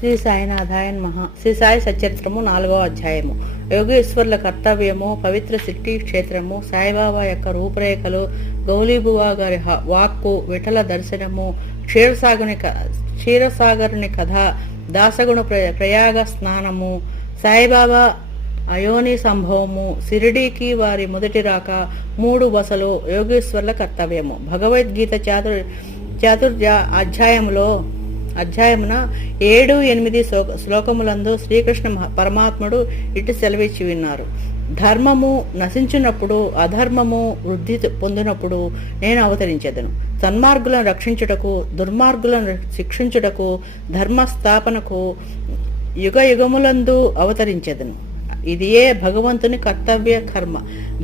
శ్రీ సాయినాథాయ నమః. శ్రీ సాయి సచరిత్రము 4వ అధ్యాయము. యోగేశ్వర్ల కర్తవ్యము, పవిత్ర సిట్టి క్షేత్రము, సాయిబాబా యొక్క రూపురేఖలు, గౌలీబువా గారి వాక్కు, విఠల దర్శనము, క్షీరసాగరుని కథ, దాసగుణ ప్రయాగ స్నానము, సాయిబాబా అయోని సంభవము, సిరిడీకి వారి మొదటి రాక, 3 బసలు, యోగేశ్వర్ల కర్తవ్యము. భగవద్గీత చాతుర్య అధ్యాయమున 7-8 శ్లోకములందు శ్రీకృష్ణ పరమాత్ముడు ఇటు సెలవిచ్చి విన్నారు. ధర్మము నశించినప్పుడు, అధర్మము వృద్ధి పొందినప్పుడు నేను అవతరించెదను. సన్మార్గులను రక్షించుటకు, దుర్మార్గులను శిక్షించుటకు, ధర్మస్థాపనకు యుగములందు అవతరించెదను. ఇదియే భగవంతుని కర్తవ్య కర్మ.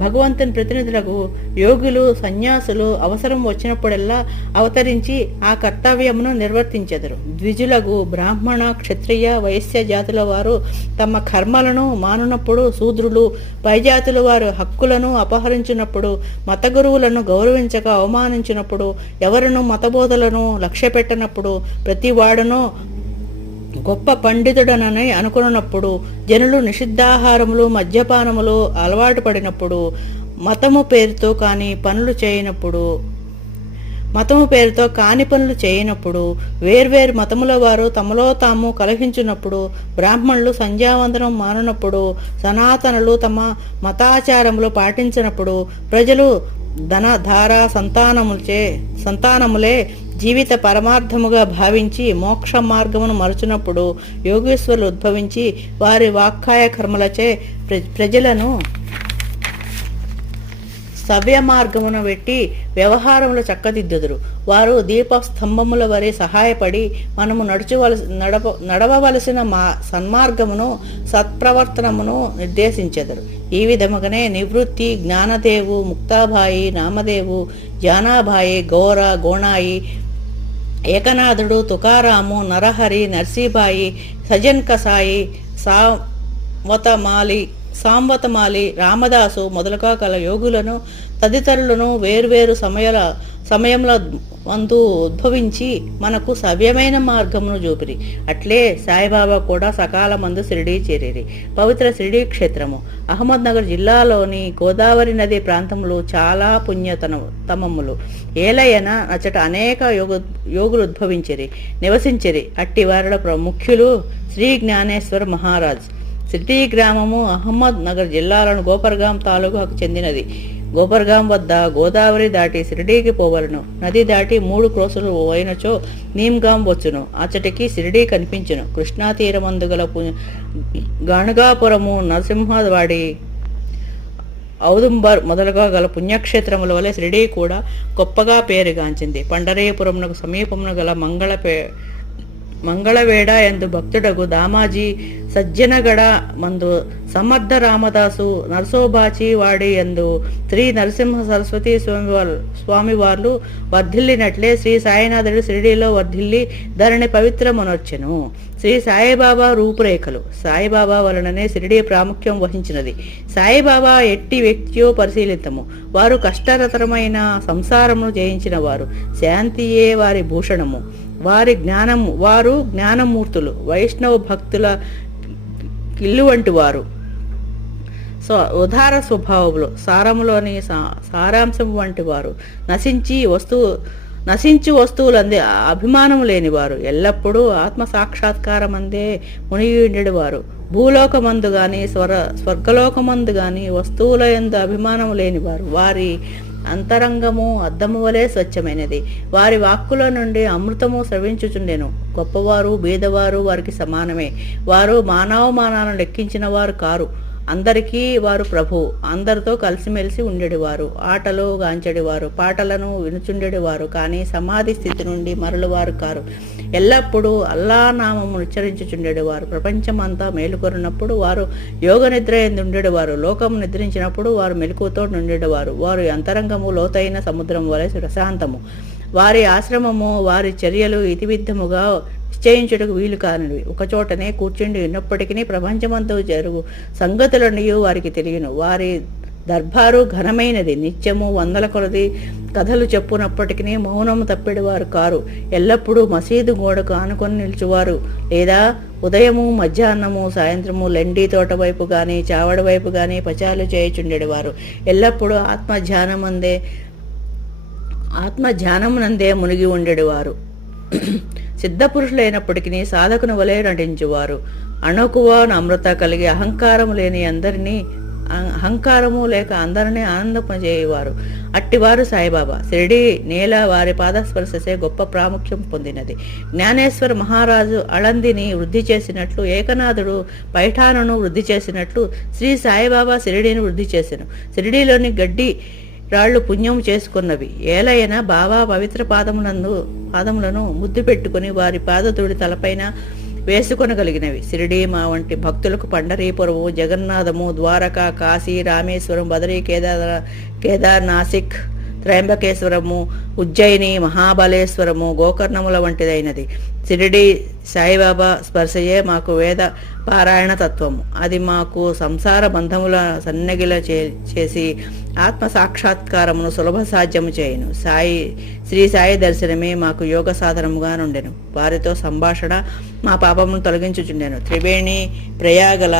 భగవంతుని ప్రతినిధులకు యోగులు, సన్యాసులు అవసరం వచ్చినప్పుడల్లా అవతరించి ఆ కర్తవ్యమును నిర్వర్తించెదరు. ద్విజులకు బ్రాహ్మణ, క్షత్రియ, వైశ్య జాతుల వారు తమ కర్మలను మానునప్పుడు, శూద్రులు, పైజాతుల వారు హక్కులను అపహరించినప్పుడు, మత గురువులను గౌరవించక అవమానించినప్పుడు, ఎవరును మతబోధలను లక్ష్యపెట్టనప్పుడు, ప్రతి వాడును గొప్ప పండితుడనని అనుకున్నప్పుడు, జనులు నిషిద్ధాహారములు, మద్యపానములు అలవాటు పడినప్పుడు, మతము పేరుతో కాని పనులు చేయనప్పుడు, వేర్వేరు మతముల వారు తమలో తాము కలహించినప్పుడు, బ్రాహ్మణులు సంధ్యావందనం మానునప్పుడు, సనాతనులు తమ మతాచారములు పాటించినప్పుడు, ప్రజలు ధనధార సంతానములే జీవిత పరమార్థముగా భావించి మోక్ష మార్గమును మరచునప్పుడు, యోగేశ్వరులు ఉద్భవించి వారి వాక్కాయ కర్మలచే ప్రజలను సవ్య మార్గమును పెట్టి వ్యవహారములు చక్కదిద్దుదురు. వారు దీపస్తంభముల వరే సహాయపడి మనము నడవవలసిన సన్మార్గమును, సత్ప్రవర్తనమును నిర్దేశించెదరు. ఈ విధముగానే నివృత్తి, జ్ఞానదేవు, ముక్తాబాయి, నామదేవు, జానాబాయి, గౌర, గోణాయి, ఏకనాథుడు, తుకారాము, నరహరి, నర్సీబాయి, సజన్ కసాయి, సాంవతమాలి, రామదాసు మొదలుగా కల యోగులను తదితరులను వేర్వేరు సమయంలో వంతు ఉద్భవించి మనకు సవ్యమైన మార్గమును చూపిరి. అట్లే సాయిబాబా కూడా సకాలమందు షిరిడీ చేరేరి. పవిత్ర షిరిడీ క్షేత్రము అహ్మద్నగర్ జిల్లాలోని గోదావరి నది ప్రాంతములు చాలా పుణ్యతమములు. ఏలయన అచ్చట అనేక యోగులు ఉద్భవించిరి, నివసించిరి. అట్టి వారిలో ముఖ్యులు శ్రీ జ్ఞానేశ్వర మహారాజ్. షిరిడీ గ్రామము అహ్మద్ నగర్ జిల్లాలోని గోపర్గాం తాలూకాకు చెందినది. గోపర్గాం వద్ద గోదావరి దాటి షిరిడీకి పోవలను. నది దాటి 3 క్రోసులు అయినచో నీమ్గాం వచ్చును. అచ్చటికి షిరిడీ కనిపించును. కృష్ణా తీరమందుగల గణగాపురము, నరసింహవాడి, ఔదుంబర్ మొదలుగా గల పుణ్యక్షేత్రముల వలె షిరిడీ కూడా గొప్పగా పేరుగాంచింది. పండరీపురమునకు సమీపమున గల మంగళవేడ ఎందు భక్తుడగు దామాజీ, సజ్జనగడ మందు సమర్థ రామదాసు, నరసోబాచి వాడి ఎందు శ్రీ నరసింహ సరస్వతి స్వామివార్లు వర్ధిల్లినట్లే శ్రీ సాయినాథుడు షిరిడీలో వర్ధిల్లి ధరణి పవిత్రమునొచ్చెను. శ్రీ సాయిబాబా రూపురేఖలు. సాయిబాబా వలననే షిరిడీ ప్రాముఖ్యం వహించినది. సాయిబాబా ఎట్టి వ్యక్తియో పరిశీలితము. వారు కష్టతరమైన సంసారమును జయించిన వారు. శాంతియే వారి భూషణము. వారు జ్ఞానమూర్తులు, వైష్ణవ భక్తుల కిల్లు వంటి వారు. ఉదార స్వభావములు, సారములోని సారాంశం వంటి వారు. నశించి వస్తువులందే అభిమానము లేనివారు. ఎల్లప్పుడూ ఆత్మసాక్షాత్కారమందే మునిగి ఉండేవారు. భూలోకమందు గాని స్వర్గలోకమందు గాని వస్తువుల యందు అభిమానము లేనివారు. వారి అంతరంగము అద్దము వలె స్వచ్ఛమైనది. వారి వాక్కుల నుండి అమృతము స్రవించుచుండెను. గొప్పవారు, బీదవారు వారికి సమానమే. వారు మానవమానాలను లెక్కించిన వారు కారు. అందరికీ వారు ప్రభు. అందరితో కలిసిమెలిసి ఉండేవారు. ఆటలు గాంచెడివారు, పాటలను వినుచుండేవారు. కానీ సమాధి స్థితి నుండి మరలువారు కారు. ఎల్లప్పుడూ అల్లా నామము ఉచ్చరించుచుండేవారు. ప్రపంచమంతా మేలుకొరినప్పుడు వారు యోగ నిద్ర ఎందు ఉండేవారు. లోకము నిద్రించినప్పుడు వారు మెలకువతో ఉండేవారు. వారి అంతరంగము లోతైన సముద్రం వలె ప్రశాంతము. వారి ఆశ్రమము, వారి చర్యలు ఇతివిద్ధముగా నిశ్చయించుటకు వీలు కానివి. ఒకచోటనే కూర్చుండి ఉన్నప్పటికీ ప్రపంచమంతా జరుగు సంగతులన్నీ వారికి తెలియను. దర్బారు ఘనమైనది. నిత్యము వందల కొలది కథలు చెప్పునప్పటికీ మౌనము తప్పెడివారు కారు. ఎల్లప్పుడూ మసీదు గోడకు ఆనుకొని నిల్చువారు, లేదా ఉదయము మధ్యాహ్నము సాయంత్రము లెండి తోట వైపు గాని చావడి వైపు గాని పచాలు చేయుచుండెడివారు. ఎల్లప్పుడూ ఆత్మధ్యానమునందే మునిగి ఉండేవారు. సిద్ధపురుషులైనప్పటికీ సాధకుని వలె నటించువారు. అణకువ నమ్రత కలిగి అహంకారము లేక అందరినీ ఆనందపజేయవారు. అట్టివారు సాయిబాబా. షిరిడి నేల వారి పాదస్పర్శసే గొప్ప ప్రాముఖ్యం పొందినది. జ్ఞానేశ్వర మహారాజు అళందిని వృద్ధి చేసినట్లు, ఏకనాథుడు పైఠానను వృద్ధి చేసినట్లు శ్రీ సాయిబాబా షిరిడిని వృద్ధి చేసెను. షిరిడిలోని గడ్డి రాళ్లు పుణ్యం చేసుకున్నవి. ఏలైన బాబా పవిత్ర పాదములను ముద్దు పెట్టుకుని వారి పాదతుడి తలపైన వేసుకొనగలిగినవి. షిరిడి మా వంటి భక్తులకు పండరీపురము, జగన్నాథము, ద్వారకా, కాశీ, రామేశ్వరం, బదరీ, కేదార్, నాసిక్, త్రయంబకేశ్వరము, ఉజ్జయిని, మహాబలేశ్వరము, గోకర్ణముల వంటిదైనది. షిరిడి సాయిబాబా స్పర్శయే మాకు వేద పారాయణ తత్వము. అది మాకు సంసార బంధముల సన్నగిల చేసి ఆత్మ సాక్షాత్కారమును సులభ సాధ్యము చేయును. శ్రీ సాయి దర్శనమే మాకు యోగ సాధనముగా నుండెను. వారితో సంభాషణ మా పాపమును తొలగించుచుండెను. త్రివేణి ప్రయాగల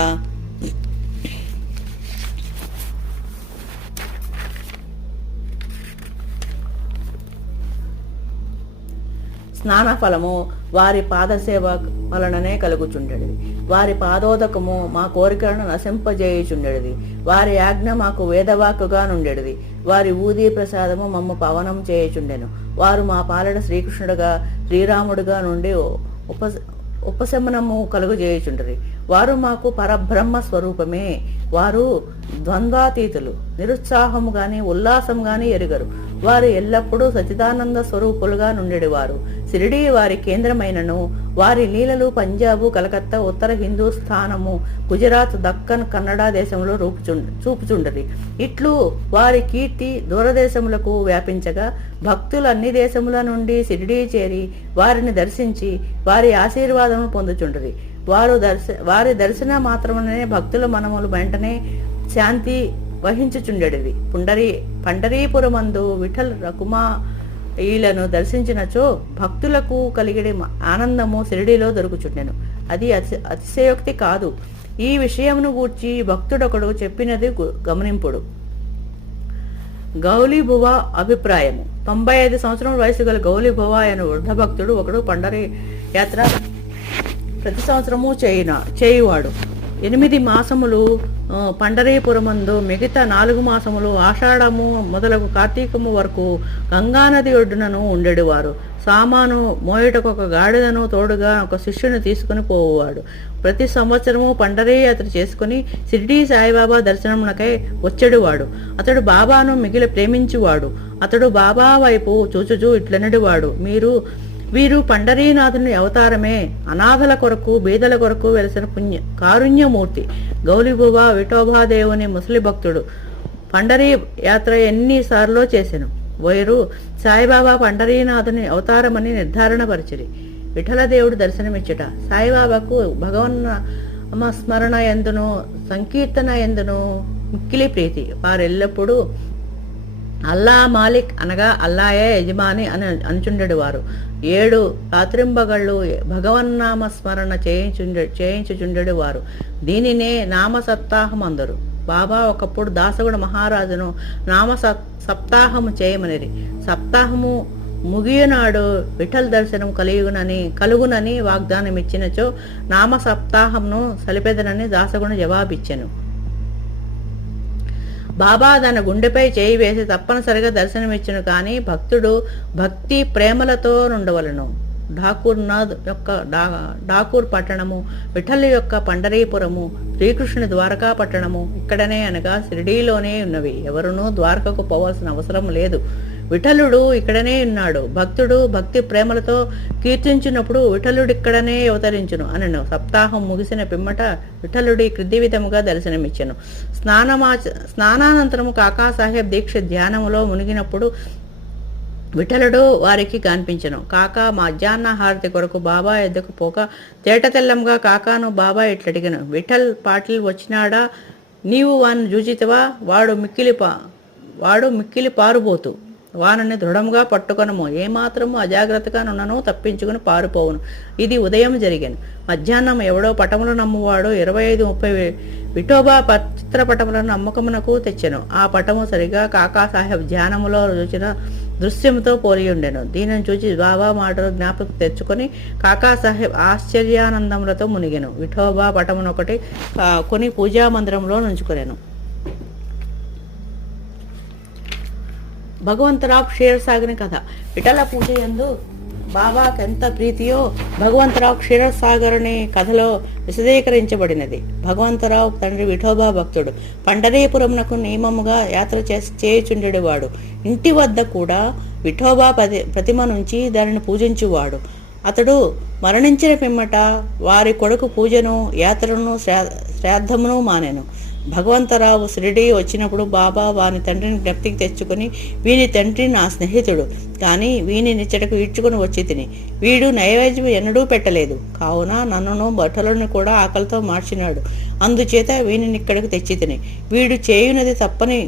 స్నాన ఫలము వారి పాదసేవ వలననే కలుగుచుండెడిది. వారి పాదోదకము మా కోరికలను నశింపజేయుచుండెడిది. వారి ఆజ్ఞ మాకు వేదవాక్కుగా నుండెడిది. వారి ఊదీ ప్రసాదము మమ్మ పవనం చేయుచుండెను. వారు మా పాలన శ్రీకృష్ణుడుగా శ్రీరాముడుగా నుండి ఉపశమనము కలుగజేయుచుండరి. వారు మాకు పరబ్రహ్మ స్వరూపమే. వారు ద్వంద్వాతీతులు. నిరుత్సాహము గాని ఉల్లాసం గాని ఎరుగరు. వారు ఎల్లప్పుడూ సచిదానంద స్వరూపులుగా నుండెడివారు. షిరిడి వారి కేంద్రమైనను వారి లీలలు పంజాబు, కలకత్తా, ఉత్తర హిందూస్థానము, గుజరాత్, దక్కన్, కన్నడ దేశంలో చూపుచుండరి. ఇట్లు వారి కీర్తి దూరదేశములకు వ్యాపించగా భక్తులు అన్ని దేశముల నుండి షిరిడి చేరి వారిని దర్శించి వారి ఆశీర్వాదము పొందుచుండరి. వారి దర్శన మాత్రమే భక్తుల మనములు వెంటనే శాంతి వహించుచుండెడివి. పండరీపురమందు విఠల్ రకుమాయిలను దర్శించినచో భక్తులకు కలిగిన ఆనందము షిరిడిలో దొరుకుచుండెను. అది అతిశయోక్తి కాదు. ఈ విషయమును గూర్చి భక్తుడొకడు చెప్పినది గమనింపుడు. గౌలీబువ అభిప్రాయము. 95 సంవత్సరముల వయసు గల గౌలీబువ అనే వృద్ధ భక్తుడు ఒకడు పండరీ యాత్ర ప్రతి సంవత్సరము చేయువాడు. 8 మాసములు పండరీపురమందు, మిగతా 4 మాసములు ఆషాఢము మొదలగు కార్తీకము వరకు గంగానది ఒడ్డునను ఉండేవారు. సామాను మోయటకు ఒక గాడిదను తోడుగా ఒక శిష్యుని తీసుకుని పోవాడు. ప్రతి సంవత్సరము పండరీ యాత్ర చేసుకుని షిరిడి సాయిబాబా దర్శనమునకై వచ్చేడువాడు. అతడు బాబాను మిగిలి ప్రేమించువాడు. అతడు బాబా వైపు చూచుచూ ఇట్లనడివాడు, వీరు పండరీనాథుని అవతారమే. అనాథల కొరకు, బీదల కొరకు వెలిసిన కారుణ్యమూర్తి. గౌలిబువ విఠోబాదేవుని ముసలి భక్తుడు. పండరీ యాత్ర ఎన్నిసార్లు చేసెను. వీరు సాయిబాబా పండరీనాథుని అవతారమని నిర్ధారణ పరిచిరి. విఠలదేవుడు దర్శనమిచ్చుట సాయిబాబాకు భగవన్నామ స్మరణ ఎందును సంకీర్తన ఎందును మిక్కిలి ప్రీతి. వారెల్లప్పుడూ అల్లా మాలిక్ అనగా అల్లాయే యజమాని అని అనుచుండెడు. వారు 7 రాత్రింబగళ్ళు భగవన్నామ స్మరణ చేయించుచుండెడు వారు. దీనినే నామ సప్తాహం అందరు. బాబా ఒకప్పుడు దాసగుణ మహారాజును నామ సప్తాహము చేయమనిరి. సప్తాహము ముగియనాడు విఠల్ దర్శనం కలుగునని వాగ్దానం ఇచ్చినచో నామ సప్తాహంను సలిపెదనని దాసగుణ జవాబిచ్చెను. బాబా తన గుండెపై చేయి వేసి తప్పనిసరిగా దర్శనమిచ్చును. కానీ భక్తుడు భక్తి ప్రేమలతో నుండవలను. ఠాకూర్ పట్టణము, విఠల్ యొక్క పండరీపురము, శ్రీకృష్ణుని ద్వారకా పట్టణము ఇక్కడనే అనగా షిరిడీలోనే ఉన్నవి. ఎవరునూ ద్వారకకు పోవాల్సిన అవసరం లేదు. విఠలుడు ఇక్కడనే ఉన్నాడు. భక్తుడు భక్తి ప్రేమలతో కీర్తించినప్పుడు విఠలుడిక్కడనే అవతరించును అనను. సప్తాహం ముగిసిన పిమ్మట విఠలుడి క్రింది విధముగా దర్శనమిచ్చెను. స్నానానంతరము కాకాసాహెబ్ దీక్ష ధ్యానములో మునిగినప్పుడు విఠలుడు వారికి కనిపించెను. కాకా మధ్యాహ్న హారతి కొరకు బాబా ఎద్దకు పోక తేట తెల్లంగా కాకాను బాబా ఇట్లడిగను, విఠల్ పాటిల్ వచ్చినాడా నీవు వాని చూచితివా, వాడు మిక్కిలి పారుబోతు, వానని దృఢంగా పట్టుకొనము, ఏమాత్రము అజాగ్రత్తగా నున్నను తప్పించుకుని పారిపోవును. ఇది ఉదయం జరిగాను. మధ్యాహ్నం ఎవడో పటములు నమ్మువాడు 25-30 విఠోబా చిత్రపటములను అమ్మకమునకు తెచ్చెను. ఆ పటము సరిగా కాకాసాహెబ్ ధ్యానములో చూచిన దృశ్యంతో పోలి ఉండెను. దీనిని చూచి బాబా మాటలు జ్ఞాపకం తెచ్చుకొని కాకాసాహెబ్ ఆశ్చర్యానందములతో మునిగెను. విఠోబా పటమునొకటి కొని పూజా మందిరంలో నుంచుకొనెను. భగవంతరావు క్షీరసాగరి కథ. విఠల పూజ యందు బాబాకెంత ప్రీతియో భగవంతరావు క్షీరసాగరుని కథలో విశదీకరించబడినది. భగవంతరావు తండ్రి విఠోబా భక్తుడు. పండరీపురమునకు నియమముగా యాత్ర చేయుచుండెడివాడు. ఇంటి వద్ద కూడా విఠోబా ప్రతిమ నుంచి దానిని పూజించువాడు. అతడు మరణించిన పిమ్మట వారి కొడుకు పూజను, యాత్రను, శ్రాద్ధమును మానెను. భగవంతరావు షిరిడీ వచ్చినప్పుడు బాబా వాని తండ్రిని జ్ఞప్తికి తెచ్చుకొని, వీని తండ్రి నా స్నేహితుడు, కానీ వీని నిచ్చటకు ఈడ్చుకుని వచ్చి తిని, వీడు నైవేద్యం ఎన్నడూ పెట్టలేదు, కావున నన్నును భటులను కూడా ఆకలితో మార్చినాడు, అందుచేత వీనిని ఇక్కడికి తెచ్చి తిని, వీడు చేయునది తప్పని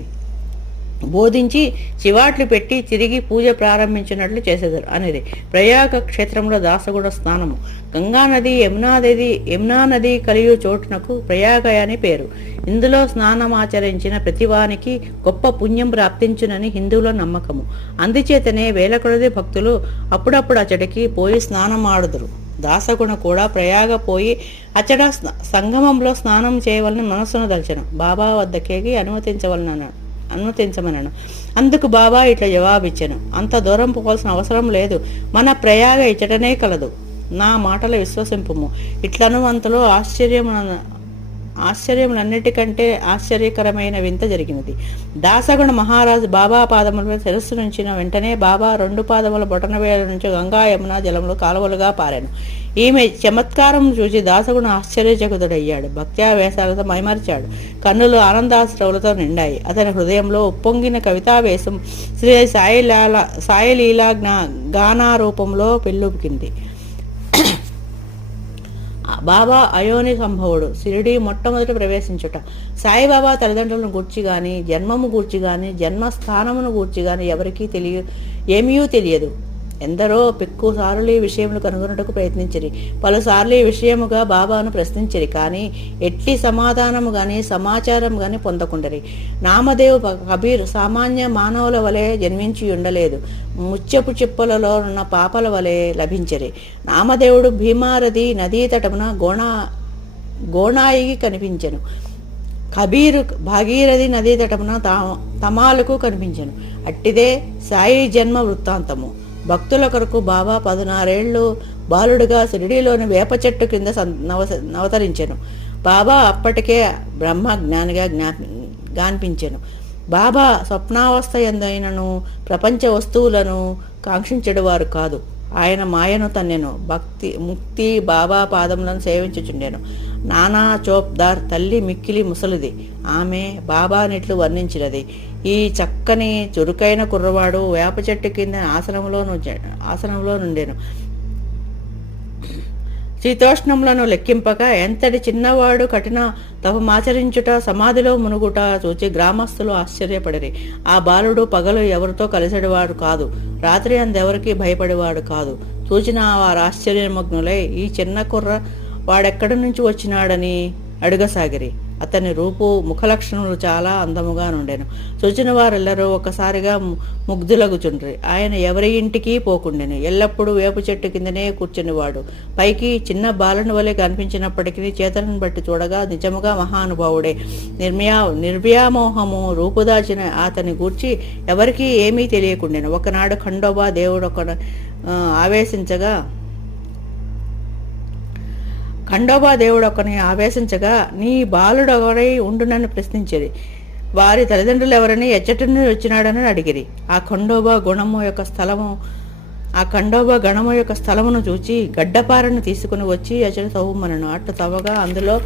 బోధించి చివాట్లు పెట్టి తిరిగి పూజ ప్రారంభించినట్లు చేసేదారు అనేది. ప్రయాగ క్షేత్రంలో దాసగుణ స్నానము. గంగానది యమునా నది కలియు చోటునకు ప్రయాగ అని పేరు. ఇందులో స్నానమాచరించిన ప్రతివానికి గొప్ప పుణ్యం ప్రాప్తించునని హిందువుల నమ్మకము. అందుచేతనే వేల కొలది భక్తులు అప్పుడప్పుడు అచ్చటికి పోయి స్నానమాడుదురు. దాసగుణ కూడా ప్రయాగ పోయి అచ్చట సంగమంలో స్నానం చేయవలన మనస్సును దల్చను. బాబా వద్దకేగి అనుమతించమనను. అందుకు బాబా ఇట్లా జవాబిచ్చాను, అంత దూరం పోవాల్సిన అవసరం లేదు, మన ప్రయాగ ఇచ్చటనే కలదు, నా మాటలు విశ్వసింపుము. ఇట్లను అంతలో ఆశ్చర్యములన్నిటికంటే ఆశ్చర్యకరమైన వింత జరిగినది. దాసగుణ మహారాజు బాబా పాదముల శిరస్సు నుంచిన వెంటనే బాబా 2 పాదముల బొటనవేల నుంచి గంగా యమున జలములు కాలువలుగా పారాను. ఈమె చమత్కారం చూసి దాసగుణ ఆశ్చర్యచకుతుడయ్యాడు. భక్త్యావేశాలతో మైమరిచాడు. కన్నులు ఆనందాశ్రవులతో నిండాయి. అతని హృదయంలో ఉప్పొంగిన కవితావేశం శ్రీ సాయిలీలా గానారూపంలో పెళ్ళుకింది. బాబా అయోని సంభవుడు. షిరిడీ మొట్టమొదట ప్రవేశించుట. సాయిబాబా తల్లిదండ్రులను గూర్చి గాని, జన్మము గూర్చి గాని, జన్మస్థానమును గూర్చి గాని ఎవరికీ ఏమీ తెలియదు. ఎందరో పెక్కుసార్లు ఈ విషయమును కనుగొనుటకు ప్రయత్నించిరి. పలుసార్లు ఈ విషయముగా బాబాను ప్రశ్నించిరి, కానీ ఎట్టి సమాధానము గాని సమాచారం గాని పొందకుండరి. నామదేవ్ కబీర్ సామాన్య మానవుల వలె జన్మించి ఉండలేదు. ముత్యపు చిప్పలలో ఉన్న పాపల వలె లభించరి. నామదేవుడు భీమారథి నదీ తటమున గోణాయికి కనిపించెను. కబీరు భాగీరథి నదీ తటమున తమాలకు కనిపించెను. అట్టిదే సాయి జన్మ వృత్తాంతము. భక్తుల కొరకు బాబా 16 ఏళ్ళు బాలుడుగా షిరిడీలోని వేప చెట్టు కింద అవతరించెను. బాబా అప్పటికే బ్రహ్మ జ్ఞానిగా గాన్పించెను. బాబా స్వప్నావస్థ ఎందైనను ప్రపంచ వస్తువులను కాంక్షించెడువారు కాదు. ఆయన మాయను తన్నెను. ముక్తి బాబా పాదములను సేవించుచుండెను. నానా చోప్దార్ తల్లి మిక్కిలి ముసలిది. ఆమె బాబానిట్లు వర్ణించినది. ఈ చక్కని చురుకైన కుర్రవాడు వేప చెట్టు కింద ఆసనంలో నుండెను. శీతోష్ణములను లెక్కింపక ఎంతటి చిన్నవాడు కఠిన తపమాచరించుట, సమాధిలో మునుగుట చూచి గ్రామస్తులు ఆశ్చర్యపడిరి. ఆ బాలుడు పగలు ఎవరితో కలిసడివాడు కాదు, రాత్రి అందెవరికి భయపడేవాడు కాదు. చూచిన వారు ఆశ్చర్యమగ్నులై ఈ చిన్న కుర్ర వాడెక్కడి నుంచి వచ్చినాడని అడుగసాగిరి. అతని రూపు ముఖలక్షణములు చాలా అందముగా నుండెను. చూచిన వారెల్లరూ ఒక్కసారిగా ముగ్ధులగుచుండ్రి. ఆయన ఎవరి ఇంటికి పోకుండెను. ఎల్లప్పుడూ వేపు చెట్టు కిందనే కూర్చునివాడు. పైకి చిన్న బాలను వలె కనిపించినప్పటికీ చేతలను బట్టి చూడగా నిజముగా మహానుభావుడే. నిర్వ్యామోహము రూపుదాచిన అతని గూర్చి ఎవరికీ ఏమీ తెలియకుండెను. ఒకనాడు ఖండోబా దేవుడు ఒకని ఆవేశించగా నీ బాలుడొకడై ఉండునని ప్రశ్నించేది. వారి తల్లిదండ్రులు ఎవరని ఎచ్చటి నుండి వచ్చినాడని అడిగిరి. ఆ ఖండోబా గణము యొక్క స్థలమును చూచి గడ్డపారను తీసుకుని వచ్చి ఎచ్చటి తవ్వమనను. అట్టు తవ్వగా అందులో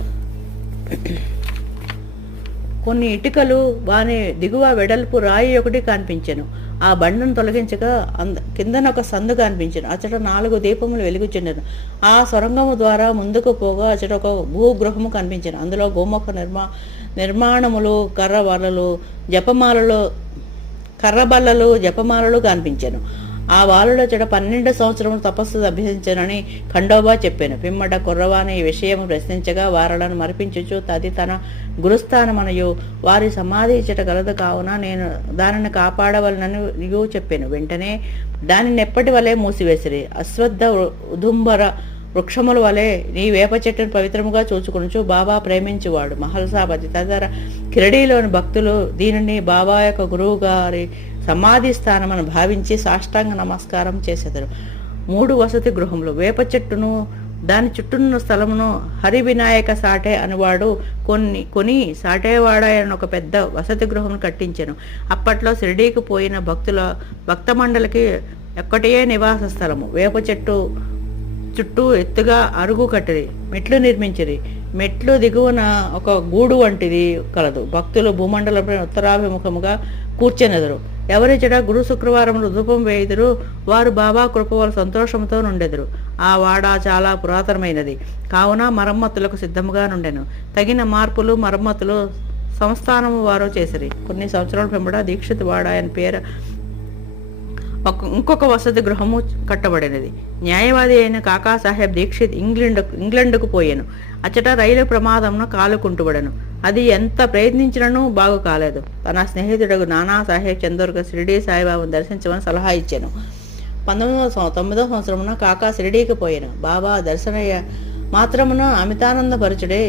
కొన్ని ఇటుకలు వాని దిగువ వెడల్పు రాయి ఒకటి కనిపించెను. ఆ బండను తొలగించగా కిందన ఒక సందు కనిపించెను. అచ్చట 4 దీపములు వెలుగుచుండెను. ఆ సొరంగము ద్వారా ముందుకు పోగా అచ్చట ఒక భూగృహము కనిపించెను. అందులో గోముఖ నిర్మాణములు కర్రబల్లలు జపమాలలు కనిపించాను. ఆ వాలుల చెడ 12 సంవత్సరములు తపస్సు అభ్యసించనని ఖండోబా చెప్పాను. పిమ్మట కుర్రవాని ఈ విషయము ప్రశ్నించగా వారలను మరిపించుచు తది తన గురుస్థానమనయు వారి సమాధి చెట కలదు, కావున నేను దానిని కాపాడవలనని చెప్పాను. వెంటనే దానిని ఎప్పటి వలె మూసివేసిరి. అశ్వత్థ ఉదుంబర వృక్షముల వలె నీ వేప చెట్టును పవిత్రముగా చూచుకొనుచు బాబా ప్రేమించువాడు. మహల్సాపతి తదితర కిరడీలోని భక్తులు దీనిని బాబా యొక్క గురువు గారి సమాధి స్థానమని భావించి సాష్టాంగ నమస్కారం చేసేదరు. 3 వసతి గృహములు, వేప చెట్టును దాని చుట్టూన్న స్థలమును హరి వినాయక సాటే అనువాడు కొని సాటేవాడ అని ఒక పెద్ద వసతి గృహం కట్టించెను. అప్పట్లో షిరిడీకి పోయిన భక్త మండలికి ఒక్కటే నివాస స్థలము. వేప చెట్టు చుట్టూ ఎత్తుగా అరుగు కట్టిరి, మెట్లు నిర్మించిరి. మెట్లు దిగువన ఒక గూడు వంటిది కలదు. భక్తులు భూమండలంపై ఉత్తరాభిముఖముగా కూర్చెనెదరు. ఎవరి చెడ గురు శుక్రవారములు ధూపం వేయుదురు, వారు బాబా కృప వల్ల సంతోషంతో నుండెదరు. ఆ వాడ చాలా పురాతనమైనది కావున మరమ్మతులకు సిద్ధముగా నుండెను. తగిన మార్పులు మరమ్మతులు సంస్థానము వారు చేసిరి. కొన్ని సంవత్సరాల పెంబడ దీక్షిత్ వాడ అని పేరు ఇంకొక వసతి గృహము కట్టబడినది. న్యాయవాది అయిన కాకాసాహెబ్ దీక్షిత్ ఇంగ్లండ్కు పోయాను. అచ్చట రైలు ప్రమాదంను కాలుకుంటుబడను. అది ఎంత ప్రయత్నించినను బాగు కాలేదు. తన స్నేహితుడు నానాసాహెబ్ చందోర్కర్ షిరిడీ సాయిబాబాను దర్శించమని సలహా ఇచ్చాను. 1909 సంవత్సరమున కాకా షిరిడీకి పోయాను. బాబా దర్శనయ్య మాత్రమున అమితానందపరచుడే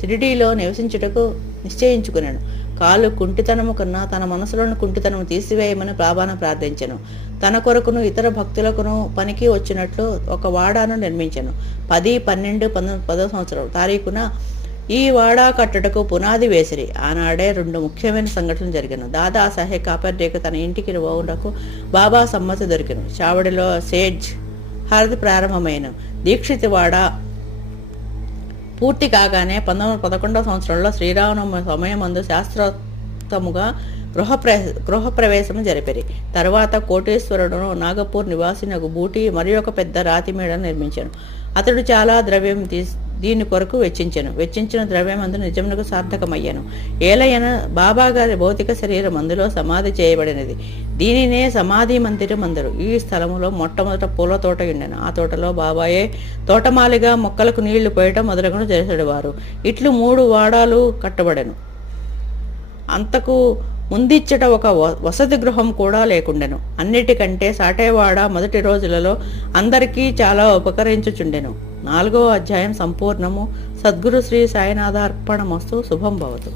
షిరిడీలో నివసించుటకు నిశ్చయించుకున్నాను. కాలు కుంటితనము కన్నా తన మనసులోని కుంటితనము తీసివేయమని బాబాను ప్రార్థించెను. తన కొరకును ఇతర భక్తులకును పనికి వచ్చినట్లు ఒక వాడాను నిర్మించెను. 10/12/10 సంవత్సరం తారీఖున ఈ వాడా కట్టడకు పునాది వేసిరి. ఆనాడే 2 ముఖ్యమైన సంఘటనలు జరిగాను. దాదాసాహెబ్ కాపర్డేకు తన ఇంటికి పోవుటకు బాబా సమ్మతి దొరికెను. చావడిలో సేజ్ హారతి ప్రారంభమైన దీక్షిత్ వాడ పూర్తి కాగానే 1911 సంవత్సరంలో శ్రీరామనవమి సమయమందు శాస్త్రోక్తముగా గృహప్రవేశము జరిపిరి. తరువాత కోటేశ్వరుడును నాగపూర్ నివాసినకు బూటి మరి ఒక పెద్ద రాతి మేడను నిర్మించాను. అతడు చాలా ద్రవ్యం దీని కొరకు వెచ్చించిన ద్రవ్యం అందు నిజమునకు సార్థకమయ్యాను. ఏలయన బాబా గారి భౌతిక శరీరం అందులో సమాధి చేయబడినది. దీనినే సమాధి మందిరం అందరు. ఈ స్థలములో మొట్టమొదట పూల తోట ఉండెను. ఆ తోటలో బాబాయే తోటమాలిగా మొక్కలకు నీళ్లు పోయటం మొదలగును చేసేవారు. ఇట్లు 3 వాడాలు కట్టబడెను. అంతకు ముందిచ్చట ఒక వసతి గృహం కూడా లేకుండెను. అన్నిటికంటే సాటేవాడ మొదటి రోజులలో అందరికీ చాలా ఉపకరించుచుండెను. 4వ అధ్యాయం సంపూర్ణము. సద్గురు శ్రీ సాయినాథార్పణమస్తు. శుభం భవతు.